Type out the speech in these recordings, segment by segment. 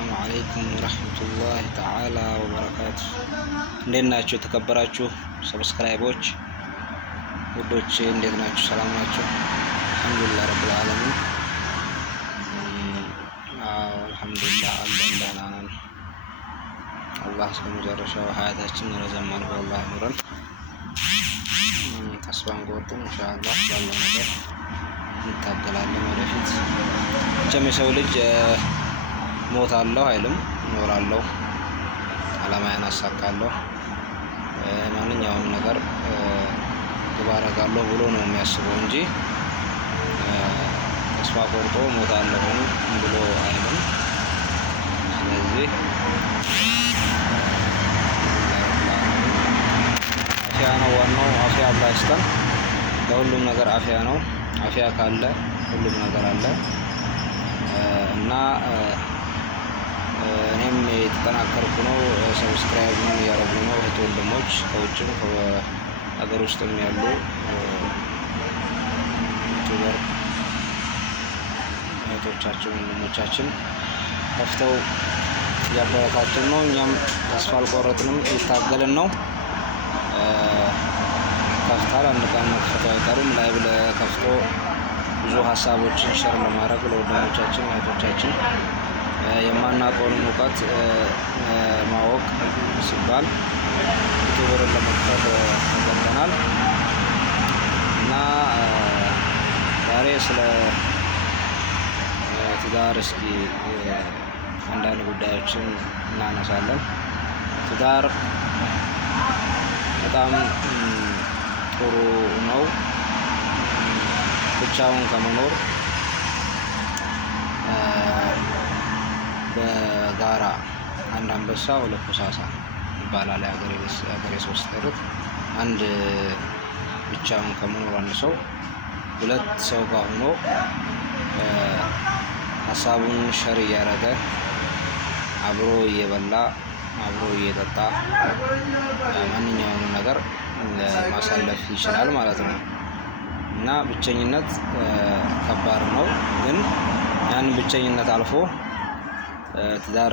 السلام عليكم ورحمة الله تعالى وبركاته. እንዴት ናችሁ የተከበራችሁ ሰብስክራይቦች ውዶቼ? እንዴት ናችሁ? ሰላም ናችሁ? አልሐምዱሊላህ ረብል ዓለሚን። አልሐምዱሊላህ አለን ደህና ነን። አላህ እስከ መጨረሻው ሀያታችን ረዘም አድርጎ አላህ ያኑረን። ተስፋ አንቆርጥም ኢንሻአላህ። ባለው ነገር እንታገላለን ወደፊት። መቼም የሰው ልጅ ሞታለሁ አይልም፣ እኖራለሁ፣ አላማዬን አሳካለሁ፣ ማንኛውም ነገር ግብ አደርጋለሁ ብሎ ነው የሚያስበው እንጂ ተስፋ ቆርጦ ሞታለሁ ብሎ አይልም። ስለዚህ አፍያ ነው ዋናው። አፍያ አላህ ይስጠን። ለሁሉም ነገር አፍያ ነው። አፍያ ካለ ሁሉም ነገር አለ እና እኔም የተጠናከርኩ ነው። ሰብስክራይብ ነው እያደረጉ ነው እህት ወንድሞች፣ ከውጭም ከሀገር ውስጥም ያሉ ዩቲዩበር እህቶቻችን ወንድሞቻችን ከፍተው እያበረታቱን ነው። እኛም ተስፋ አልቆረጥንም፣ እየታገልን ነው። ከፍታል አንድ ቀን መክፈቱ አይቀርም። ላይቭ ለከፍቶ ብዙ ሀሳቦችን ሸር ለማድረግ ለወንድሞቻችን እህቶቻችን የማናውቀውን እውቀት ማወቅ ሲባል ዩቲዩበርን ለመክፈት ተገደናል እና ዛሬ ስለ ትዳር እስኪ አንዳንድ ጉዳዮችን እናነሳለን። ትዳር በጣም ጥሩ ነው። ብቻውን ከመኖር በጋራ አንድ አንበሳ ሁለት ኮሳሳ ይባላል የሀገሬ ሶስት ተረት። አንድ ብቻውን ከመኖር አንድ ሰው ሁለት ሰው ጋር ሆኖ ሀሳቡን ሸር እያደረገ አብሮ እየበላ አብሮ እየጠጣ ማንኛውንም ነገር ማሳለፍ ይችላል ማለት ነው እና ብቸኝነት ከባድ ነው። ግን ያንን ብቸኝነት አልፎ ትዳር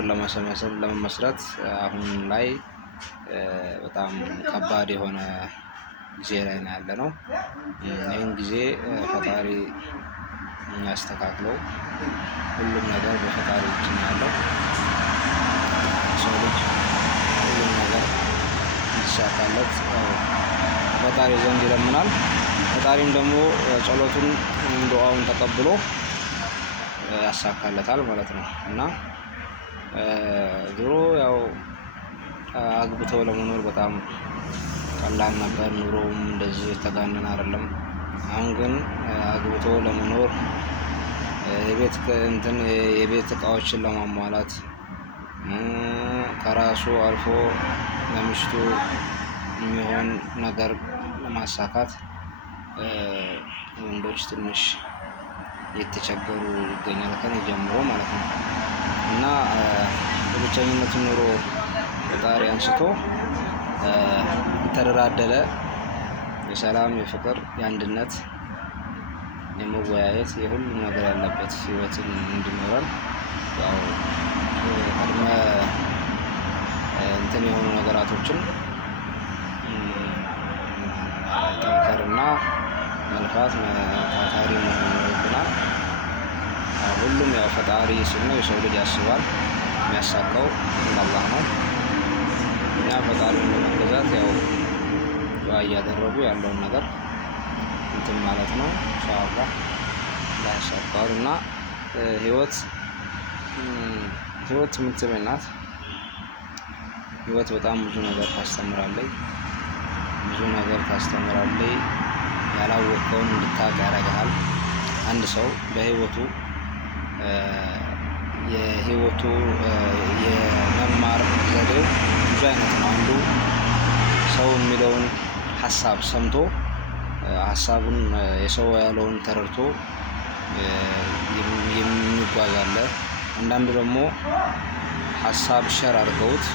ለመመስረት አሁን ላይ በጣም ከባድ የሆነ ጊዜ ላይ ነው ያለ ነው። ይህን ጊዜ ፈጣሪ ያስተካክለው። ሁሉም ነገር በፈጣሪ እጅ ነው ያለው። ሰው ልጅ ሁሉም ነገር እንዲሳካለት ፈጣሪ ዘንድ ይለምናል። ፈጣሪም ደግሞ ጸሎቱን ዱዓውን ተቀብሎ ያሳካለታል ማለት ነው እና ድሮ ያው አግብተው ለመኖር በጣም ቀላል ነበር። ኑሮውም እንደዚህ ተጋነን አይደለም። አሁን ግን አግብቶ ለመኖር የቤት እቃዎችን ለማሟላት ከራሱ አልፎ ለሚስቱ የሚሆን ነገር ለማሳካት ወንዶች ትንሽ የተቸገሩ ይገኛል፣ ከኔ ጀምሮ ማለት ነው እና በብቸኝነት ኑሮ ፈጣሪ አንስቶ የተደራደለ የሰላም፣ የፍቅር፣ የአንድነት፣ የመወያየት የሁሉም ነገር ያለበት ህይወትን እንዲኖረን ያው ቅድመ የሆኑ ነገራቶችን ጠንከርና መልፋት ታታሪ መሆን ይኖርብናል። ሁሉም ያው ፈጣሪ ሲል ነው የሰው ልጅ ያስባል፣ የሚያሳካው አላህ ነው እና ፈጣሪን በመገዛት ያው ዱዓ እያደረጉ ያለውን ነገር እንትን ማለት ነው ኢንሻአላህ ያሳካው እና ህይወት የምትመኝ ናት። ህይወት በጣም ብዙ ነገር ታስተምራለች፣ ያላወቀውን እንድታውቅ ያደርግሃል። አንድ ሰው በህይወቱ የመማር ዘዴው ብዙ አይነት ነው። አንዱ ሰው የሚለውን ሀሳብ ሰምቶ ሀሳቡን የሰው ያለውን ተረድቶ የሚጓዝ አለ። አንዳንዱ ደግሞ ሀሳብ ሸር አድርገውት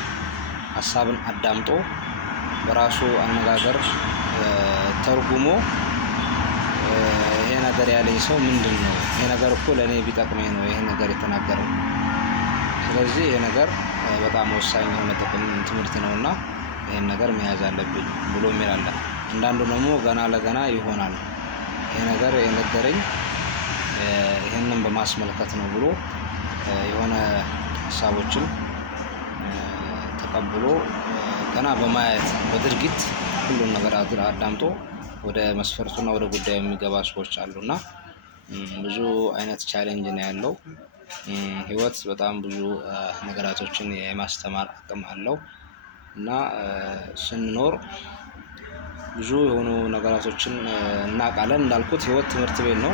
ሀሳብን አዳምጦ በራሱ አነጋገር ተርጉሞ ይሄ ነገር ያለኝ ሰው ምንድን ነው? ይሄ ነገር እኮ ለእኔ ቢጠቅመኝ ነው ይሄ ነገር የተናገረው። ስለዚህ ይሄ ነገር በጣም ወሳኝ የሆነ ጥቅም ትምህርት ነውና ይሄን ነገር መያዝ አለብኝ ብሎ የሚላለ። አንዳንዱ ደግሞ ገና ለገና ይሆናል ይሄ ነገር የነገረኝ ይሄንን በማስመልከት ነው ብሎ የሆነ ሀሳቦችን ተቀብሎ ገና በማየት በድርጊት ሁሉን ነገር አዳምጦ ወደ መስፈርቱና ወደ ጉዳዩ የሚገባ ሰዎች አሉና ብዙ አይነት ቻሌንጅ ነው ያለው። ህይወት በጣም ብዙ ነገራቶችን የማስተማር አቅም አለው እና ስንኖር ብዙ የሆኑ ነገራቶችን እናውቃለን። እንዳልኩት ህይወት ትምህርት ቤት ነው፣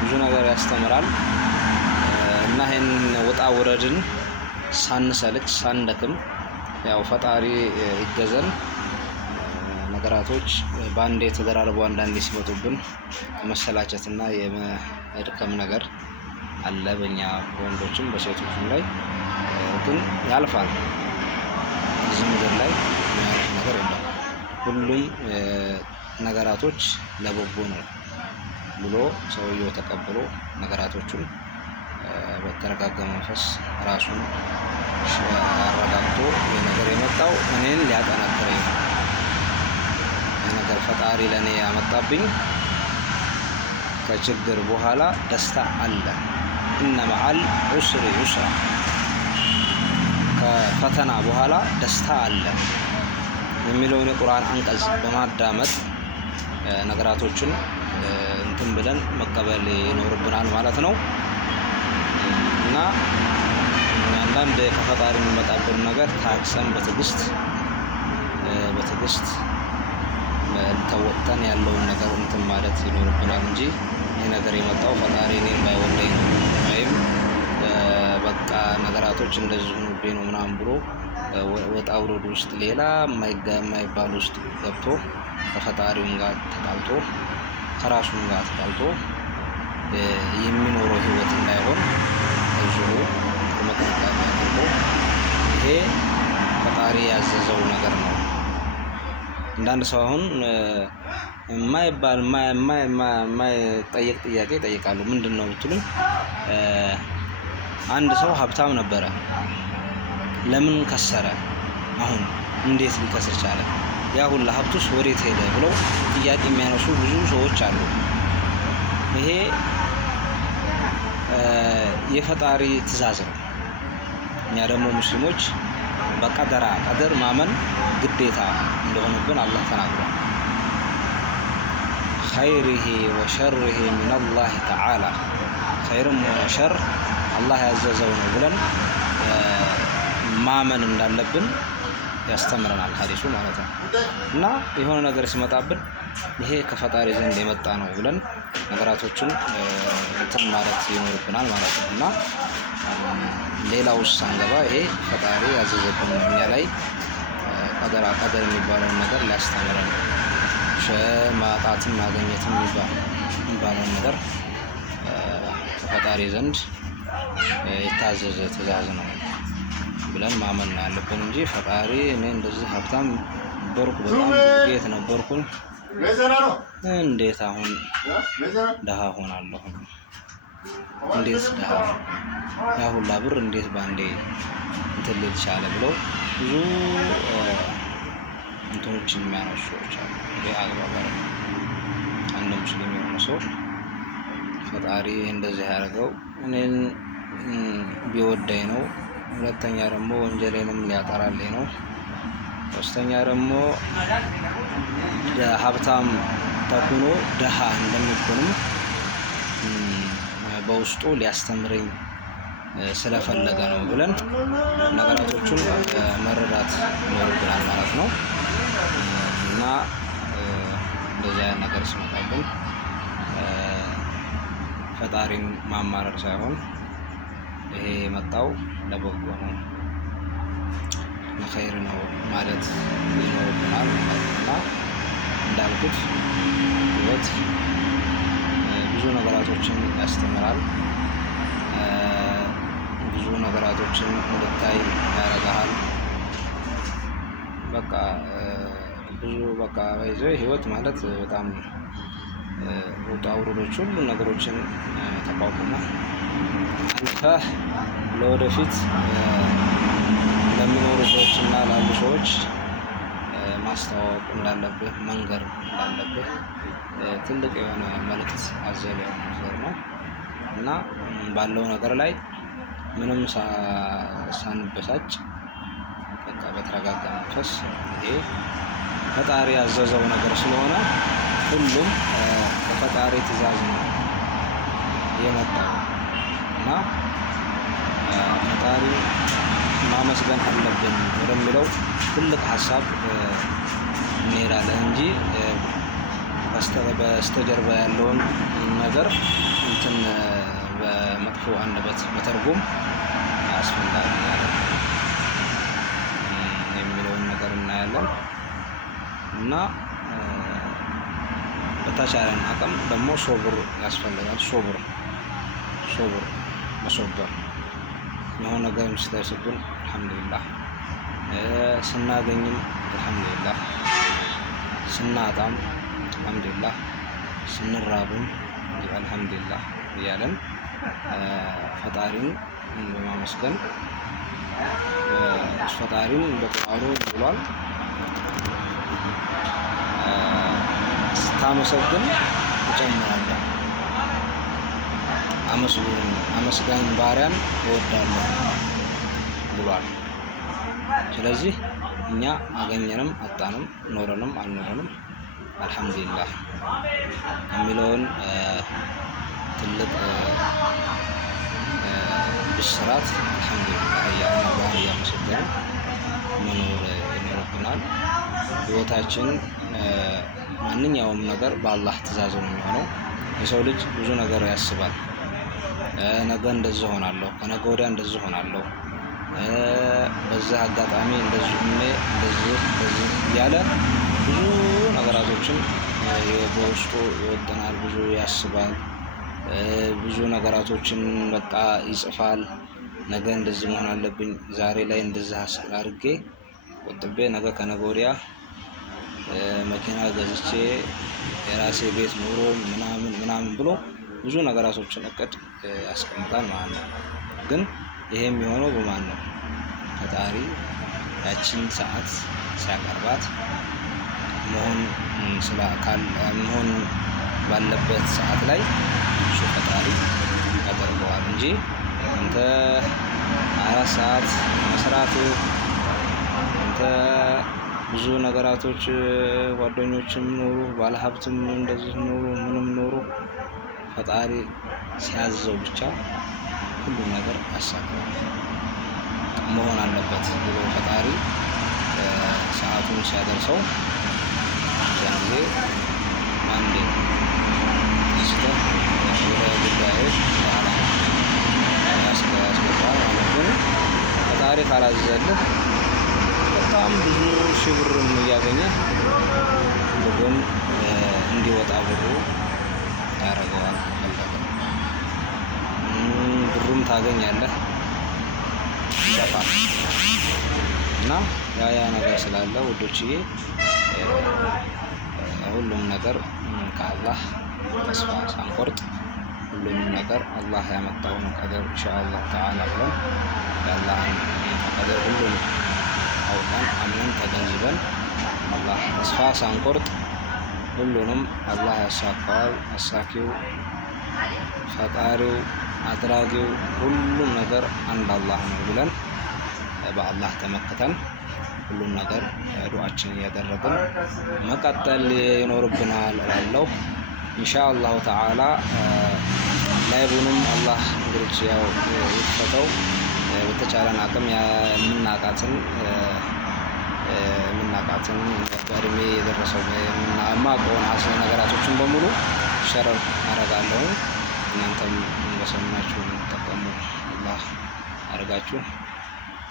ብዙ ነገር ያስተምራል እና ይሄን ወጣ ውረድን ሳንሰልች ሳንደክም ያው ፈጣሪ ይገዘን ነገራቶች በአንዴ ተደራርበው አንዳንዴ ሲመጡብን መሰላቸትና የመድከም ነገር አለ በእኛ በወንዶችም በሴቶችም ላይ። ግን ያልፋል። እዚህ ምድር ላይ የሚያልፍ ነገር የለም። ሁሉም ነገራቶች ለበጎ ነው ብሎ ሰውየው ተቀብሎ ነገራቶቹን በተረጋጋ መንፈስ ራሱን አረጋግቶ ይህ ነገር የመጣው እኔን ሊያጠናክረኝ ነው፣ ይህ ነገር ፈጣሪ ለእኔ ያመጣብኝ ከችግር በኋላ ደስታ አለ፣ ኢነ መዐል ዑስሪ ዩስራ፣ ከፈተና በኋላ ደስታ አለ የሚለውን የቁርአን አንቀጽ በማዳመጥ ነገራቶችን እንትን ብለን መቀበል ይኖርብናል ማለት ነው። እና አንዳንድ ከፈጣሪ የሚመጣብን ነገር ታክሰን በትዕግስት ተወጥተን ያለውን ነገር እንትን ማለት ይኖርብናል እንጂ ይህ ነገር የመጣው ፈጣሪ እኔን ባይወደኝ ነው ወይም በቃ ነገራቶች እንደዚህ ሆኖብኝ ነው ምናምን ብሎ ወጣ ውረድ ውስጥ ሌላ የማይባል ውስጥ ገብቶ ከፈጣሪውም ጋር ተጣልቶ ከራሱም ጋር ተጣልቶ የሚኖረው ህይወት እንዳይሆን እዚሁ በመጠንቀቅ አድርጎ ይሄ ፈጣሪ ያዘዘው ነገር ነው። አንዳንድ ሰው አሁን የማይጠየቅ ጥያቄ ይጠይቃሉ። ምንድን ነው ብትሉኝ አንድ ሰው ሀብታም ነበረ፣ ለምን ከሰረ? አሁን እንዴት ሊከስር ቻለ? ያ ሁላ ሀብቱስ ወዴት ሄደ? ብለው ጥያቄ የሚያነሱ ብዙ ሰዎች አሉ። ይሄ የፈጣሪ ትእዛዝ ነው። እኛ ደግሞ ሙስሊሞች ቀደር ማመን ግዴታ እንደሆነብን አላህ ተናግሯል። ኸይሪሂ ወሸሪሂ ሚነላሂ ተዓላ፣ ኸይርም ሆነ ሸር አላህ ያዘዘው ነው ብለን ማመን እንዳለብን ያስተምረናል ሐዲሱ ማለት ነው። እና የሆነ ነገር ሲመጣብን ይሄ ከፈጣሪ ዘንድ የመጣ ነው ብለን ነገራቶችን እንትን ማለት ይኖርብናል ማለት ነው። እና ሌላው ሳንገባ ይሄ ፈጣሪ ያዘዘብን እኛ ላይ ቀደር የሚባለውን ነገር ሊያስተምረን ማጣትም ማግኘትም የሚባለውን ነገር ከፈጣሪ ዘንድ የታዘዘ ትእዛዝ ነው ብለን ማመን ነው ያለብን እንጂ ፈጣሪ እኔ እንደዚህ ሀብታም ነበርኩ በጣም ጌት ነበርኩኝ እንዴት አሁን ደሃ ሆናለሁ? እንዴት ደሃ ያ ሁላ ብር እንዴት ባንዴ እንትን ሊል ቻለ? ብለው ብዙ እንትኖችን የሚያነሱ ሰዎች አሉ። ይሄ አግባብ አይደለም። አንድ ሙስሊም የሆነ ሰው ፈጣሪ እንደዚህ ያደርገው እኔን ቢወደኝ ነው፣ ሁለተኛ ደግሞ ወንጀሌንም ሊያጠራልኝ ነው፣ ሶስተኛ ደግሞ ሀብታም ተኩኖ ደሃ እንደሚኮንም በውስጡ ሊያስተምረኝ ስለፈለገ ነው ብለን ነገራቶቹን መረዳት ይኖርብናል ማለት ነው። እና እንደዚህ አይነት ነገር ሲመጣብን ፈጣሪን ማማረር ሳይሆን ይሄ የመጣው ለበጎ ነው ለኸይር ነው ማለት ይኖርብናል ማለት ነው። እና እንዳልኩት ህይወት ብዙ ነገራቶችን ያስተምራል። ብዙ ነገራቶችን እንድታይ ያደርጋል። ህይወት ማለት በጣም ውጣ ውረዶች ሁሉ ነገሮችን ተቋቁሞ አሳልፈህ ለወደፊት ለሚኖሩ ሰዎችና ላሉ ሰዎች ማስተዋወቅ እንዳለብህ መንገር እንዳለብህ ትልቅ የሆነ መልእክት አዘል የሆነ ነገር ነው እና ባለው ነገር ላይ ምንም ሳንበሳጭ በቃ በተረጋጋ መንፈስ ይሄ ፈጣሪ ያዘዘው ነገር ስለሆነ ሁሉም በፈጣሪ ትእዛዝ ነው የመጣው እና ፈጣሪ ማመስገን አለብን ወደሚለው ትልቅ ሀሳብ እንሄዳለን እንጂ በስተጀርባ ያለውን ነገር እንትን በመጥፎ አንደበት መተርጎም አስፈላጊ የሚለውን ነገር እናያለን እና በተቻለን አቅም ደግሞ ሶብር ያስፈልጋል። ሶብር መሶበር የሆነ ነገር ሲደርስብን አልሐምዱሊላህ፣ ስናገኝም አልሐምዱሊላህ፣ ስናጣም አልሐምዱሊላህ፣ ስንራብም አልሐምዱሊላህ እያለን ፈጣሪን በማመስገን ፈጣሪን በቁርአኑ ብሏል፣ ስታመሰግን ትጨምራለህ፣ አመስጋኝ ባሪያን እወዳለሁ ብሏል። ስለዚህ እኛ አገኘንም አጣንም ኖረንም አልኖረንም አልሐምዱሊላህ የሚለውን ትልቅ ብስራት አልሐምዱሊላህ እያልን አላህን እያመሰገንን መኖር ይኖርብናል። ህይወታችን ማንኛውም ነገር በአላህ ትእዛዝ ነው የሚሆነው። የሰው ልጅ ብዙ ነገር ያስባል። ነገ እንደዚህ ሆናለሁ፣ ከነገ ወዲያ እንደዚህ ሆናለሁ፣ በዛ አጋጣሚ እንደዚህ እያለ ብዙ ነገራቶችን በውስጡ ይወጥናል፣ ብዙ ያስባል፣ ብዙ ነገራቶችን በቃ ይጽፋል። ነገ እንደዚህ መሆን አለብኝ፣ ዛሬ ላይ እንደዚህ አድርጌ ቆጥቤ ነገ ከነገ ወዲያ መኪና ገዝቼ የራሴ ቤት ኑሮ ምናምን ብሎ ብዙ ነገራቶችን እቅድ ያስቀምጣል ማለት ነው። ግን ይሄ የሚሆነው በማን ነው? ፈጣሪ ያችን ሰዓት ሲያቀርባት መሆን ባለበት ሰዓት ላይ እሱ ፈጣሪ ያደርገዋል እንጂ አንተ 4 ሰዓት መስራት አንተ ብዙ ነገራቶች ጓደኞችም ኖሩ ባለሀብትም እንደዚህ ኖሩ ምንም ኖሩ ፈጣሪ ሲያዘው ብቻ ሁሉም ነገር ያሳካል መሆን አለበት ብሎ ፈጣሪ ሰዓቱን ሲያደርሰው ያን ጊዜ አንዴ ይስተህ ወደ ጉዳዮች ያስገባል ማለት ነው። ፈጣሪ ካላዘዘልህ በጣም ብዙ ሺህ ብርም እያገኘ ግን እንዲወጣ ብሩ ያደርገዋል። ብሩም ታገኛለህ ይጠፋል እና ያ ነገር ስላለ ውዶችዬ ሁሉም ነገር ከአላህ ተስፋ ሳንቆርጥ ሁሉንም ነገር አላህ ያመጣውን ቀደር ኢንሻአላህ ተዓላ ብለን የአላህን ቀደር ሁሉም አውቀን አምነን ተገንዝበን አላህ ተስፋ ሳንቆርጥ ሁሉንም አላህ ያሳካዋል። አሳኪው ፈጣሪው አድራጊው ሁሉም ነገር አንድ አላህ ነው ብለን በአላህ ተመክተን ሁሉም ነገር ዱዓችን እያደረግን መቀጠል ይኖርብናል እላለሁ። ኢንሻአላሁ ተዓላ ላይቡንም አላህ እንግዲህ ያው ይፈተው በተቻለን አቅም የምናቃትን በእድሜ የደረሰው የማውቀውን ነገራቶችን በሙሉ ሸረር አደርጋለሁ። እናንተም በሰማችሁ የምትጠቀሙ አላህ አድርጋችሁ።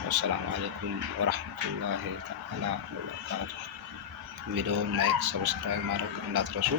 ወሰላሙ አለይኩም ወራህመቱላሂ ተዓላ ወበረካቱ። ቪዲዮውን ላይክ፣ ሰብስክራይብ ማድረግ እንዳትረሱ።